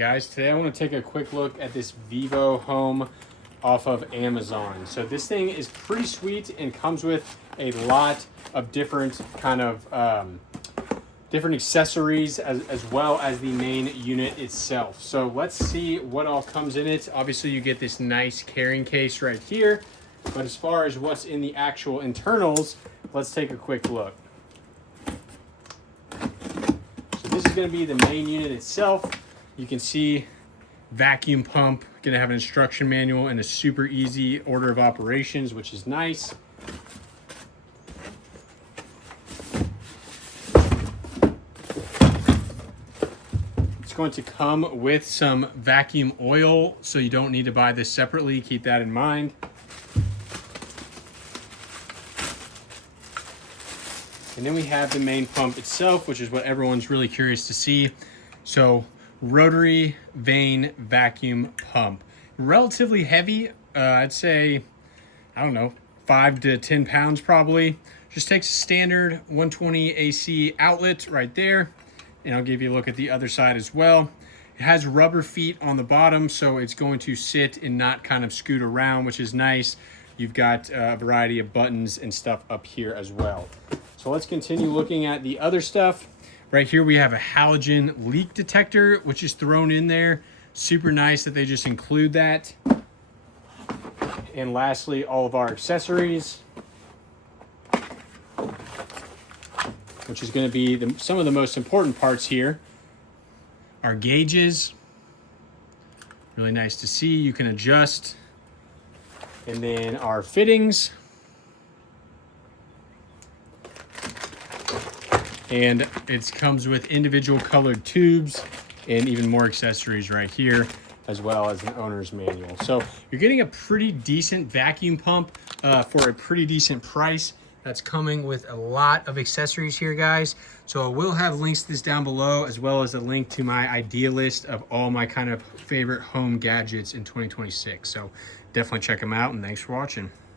guys, today I want to take a quick look at this VIVOHOME off of Amazon. So this thing is pretty sweet and comes with a lot of different kind of different accessories as well as the main unit itself. So let's see what all comes in it. Obviously you get this nice carrying case right here, but as far as what's in the actual internals, let's take a quick look. This is going to be the main unit itself. You can see vacuum pump, going to have an instruction manual and a super easy order of operations, which is nice. It's going to come with some vacuum oil, so you don't need to buy this separately. Keep that in mind. And then we have the main pump itself, which is what everyone's really curious to see. So Rotary Vane vacuum pump. Relatively heavy, I'd say, I don't know, 5 to 10 pounds probably. Just takes a standard 120 AC outlet right there. And I'll give you a look at the other side as well. It has rubber feet on the bottom, so it's going to sit and not kind of scoot around, which is nice. You've got a variety of buttons and stuff up here as well. So let's continue looking at the other stuff. Right here we have a halogen leak detector, which is thrown in there. Super nice that they just include that. And lastly, all of our accessories, which is going to be some of the most important parts here. Our gauges, really nice to see. You can adjust. And then our fittings. And it comes with individual colored tubes and even more accessories right here, as well as an owner's manual. So you're getting a pretty decent vacuum pump for a pretty decent price. That's coming with a lot of accessories here, guys. So I will have links to this down below, as well as a link to my idea list of all my kind of favorite home gadgets in 2026. So definitely check them out, and thanks for watching.